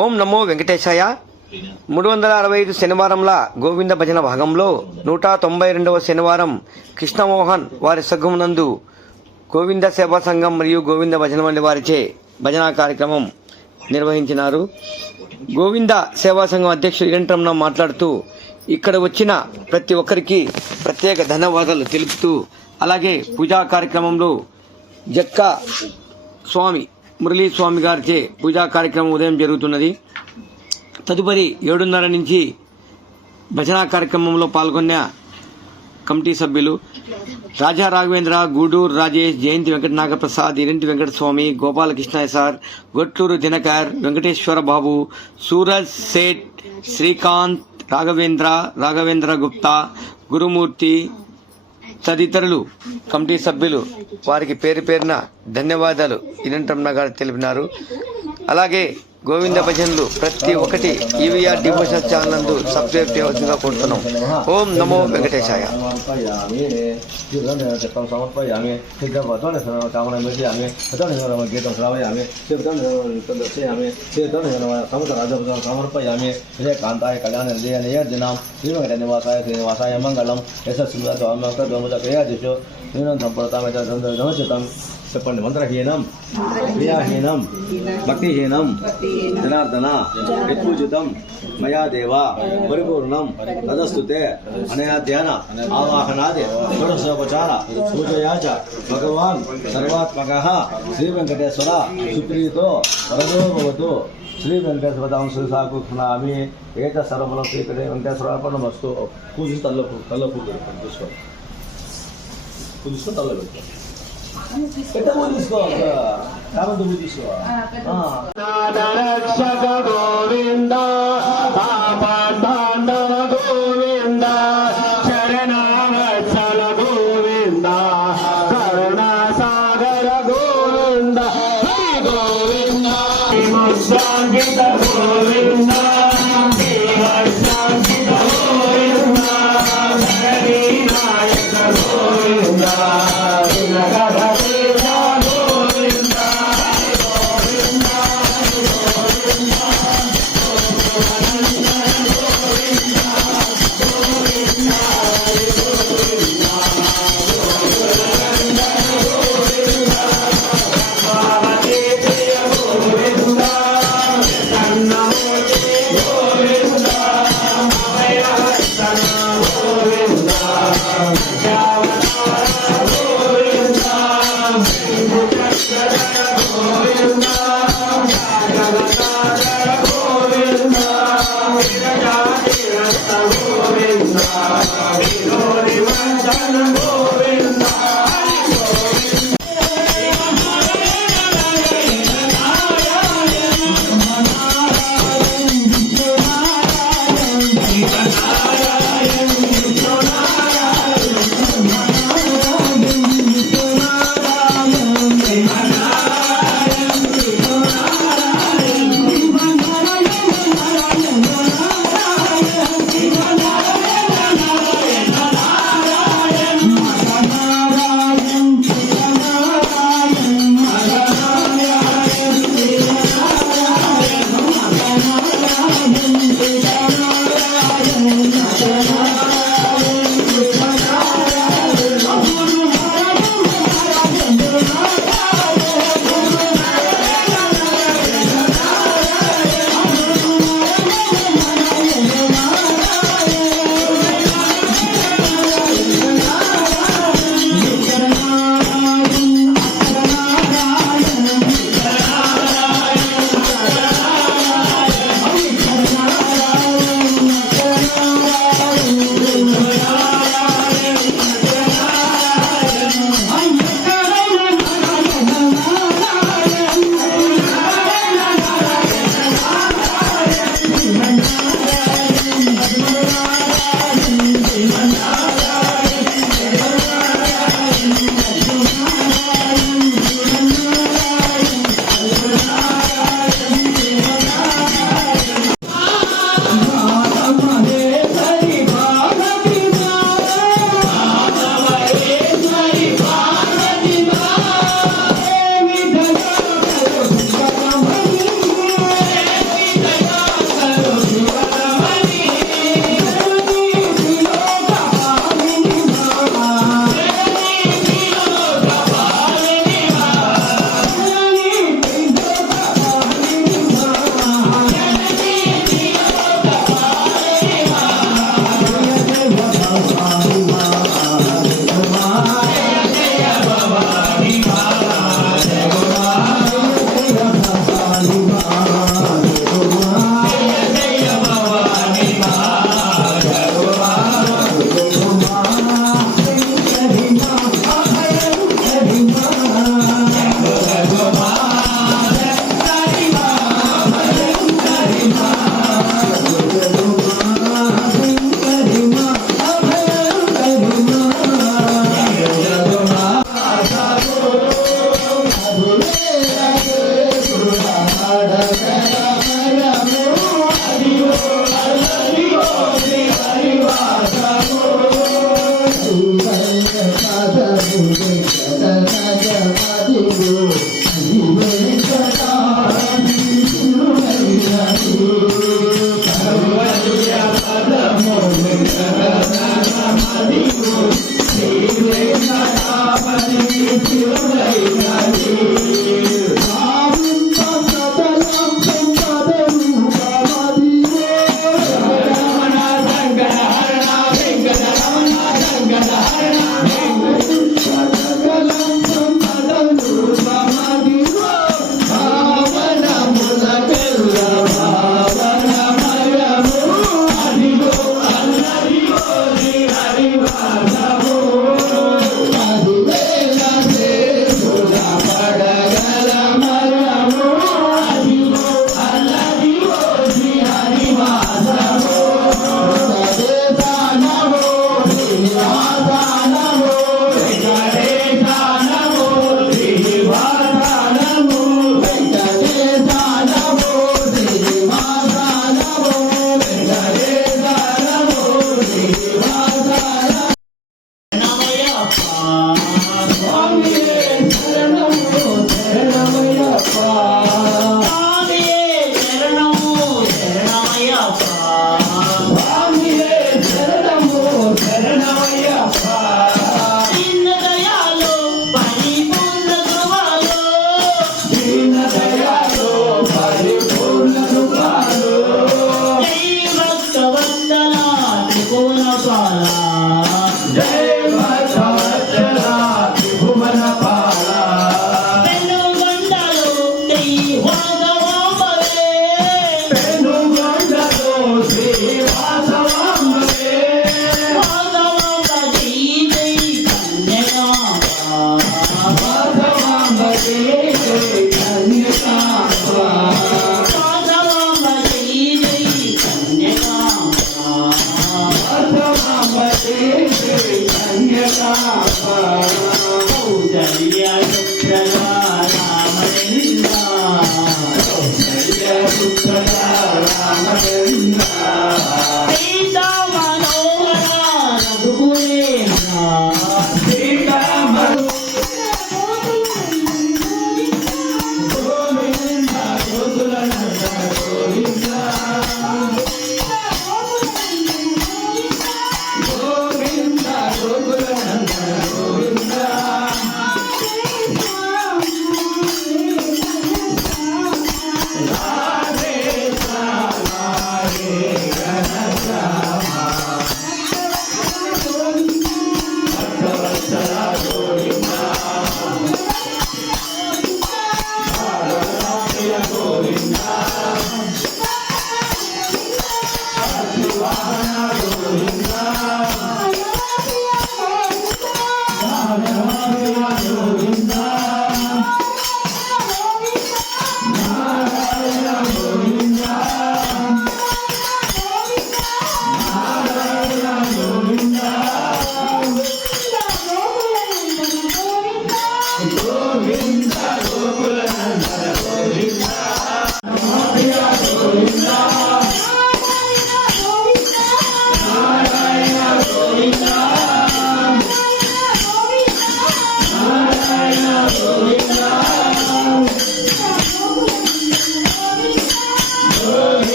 ఓం నమో వెంకటేశాయ. మూడు వందల అరవై ఐదు శనివారంల గోవింద భజన భాగంలో నూట తొంభై రెండవ శనివారం కృష్ణమోహన్ వారి సగ్గుమునందు గోవింద సేవా సంఘం మరియు గోవింద భజన మండలి వారిచే భజన కార్యక్రమం నిర్వహించినారు. గోవింద సేవా సంఘం అధ్యక్షుడు ఇరంట్రమ్న మాట్లాడుతూ ఇక్కడ వచ్చిన ప్రతి ఒక్కరికి ప్రత్యేక ధన్యవాదాలు తెలుపుతూ అలాగే పూజా కార్యక్రమంలో జక్క స్వామి మురళీ స్వామి గారిచే పూజా కార్యక్రమం ఉదయం జరుగుతున్నది. తదుపరి ఏడున్నర నుంచి భజన కార్యక్రమంలో పాల్గొన్న కమిటీ సభ్యులు రాజా రాఘవేంద్ర గూడూరు రాజేష్ జయంతి వెంకట నాగప్రసాద్ ఇరింటి వెంకటస్వామి గోపాలకృష్ణయ్య సార్ గొట్లూరు దినకర్ వెంకటేశ్వర బాబు సూరజ్ సేట్ శ్రీకాంత్ రాఘవేంద్ర రాఘవేంద్ర గుప్తా గురుమూర్తి తదితరులు కమిటీ సభ్యులు వారికి పేరు పేరున ధన్యవాదాలు. ఇనంటమ్మ గారు తెలిపినారు. అలాగే గోవింద భజన్లు ప్రతి ఒక్కటి ఈవీఆర్ డివోషనల్ ఛానల్ నందు సబ్స్క్రైబ్ చేయవలసిందిగా కోరుతున్నాం ఓం నమో వెంకటేశాయ సమర్పయామి చిత్తం కాంతాయ కళ్యాణ నిలయ దినం శ్రీమగట నివాసాయ శ్రీనివాసాయ మంగళం యశస్సులతో నేను సంపడతామే చెప్పండి మంత్రహీనం క్రియాహీనం భక్తిహీనం జనార్దన యత్పూజితం మయా దేవ పరిపూర్ణం తదస్తుతే అనయా ధ్యాన ఆవాహనాది షోడశోపచార పూజయా చ భగవాన్ సర్వాత్మక శ్రీ వెంకటేశ్వర సుప్రీతో వరదో భవతు శ్రీ వెంకటేశ్వర దాం శ్రీ సాకున్నామి ఏత సర్వలం శ్రీ వెంకటేశ్వర అర్పణమస్తు పూజించి తల్ల తల్ల పూజ తీసుకో పూజించుకొని తల్ల పెట్టుకో పెద్ద పూజ తీసుకో రక్షక గోవింద.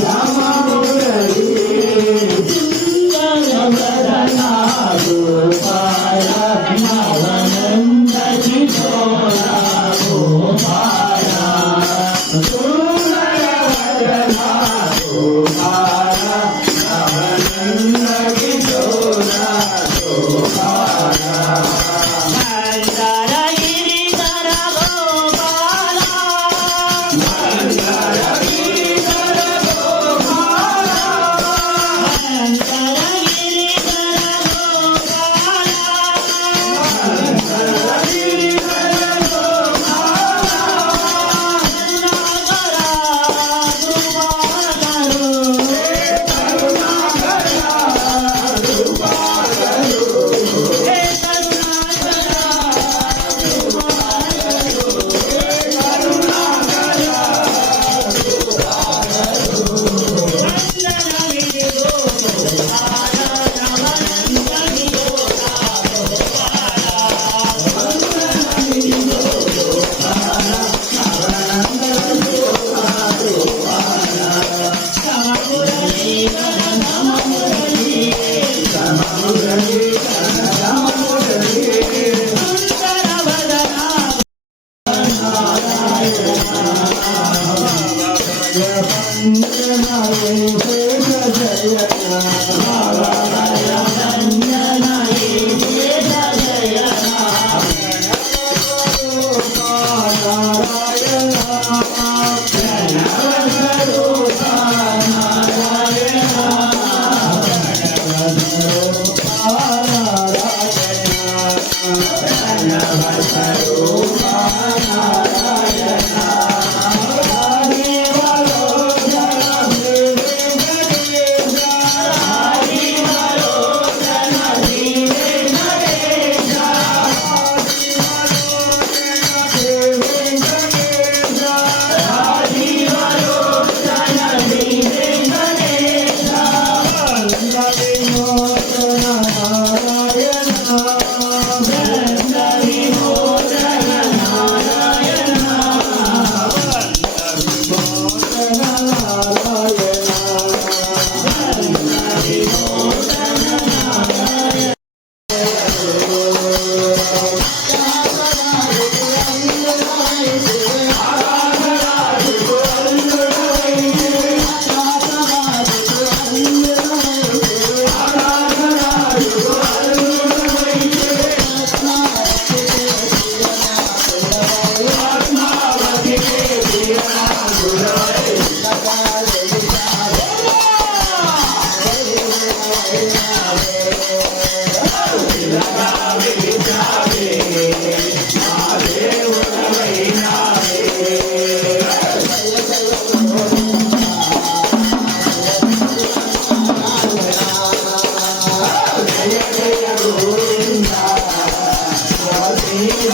Chama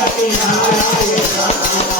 Govinda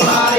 Bye.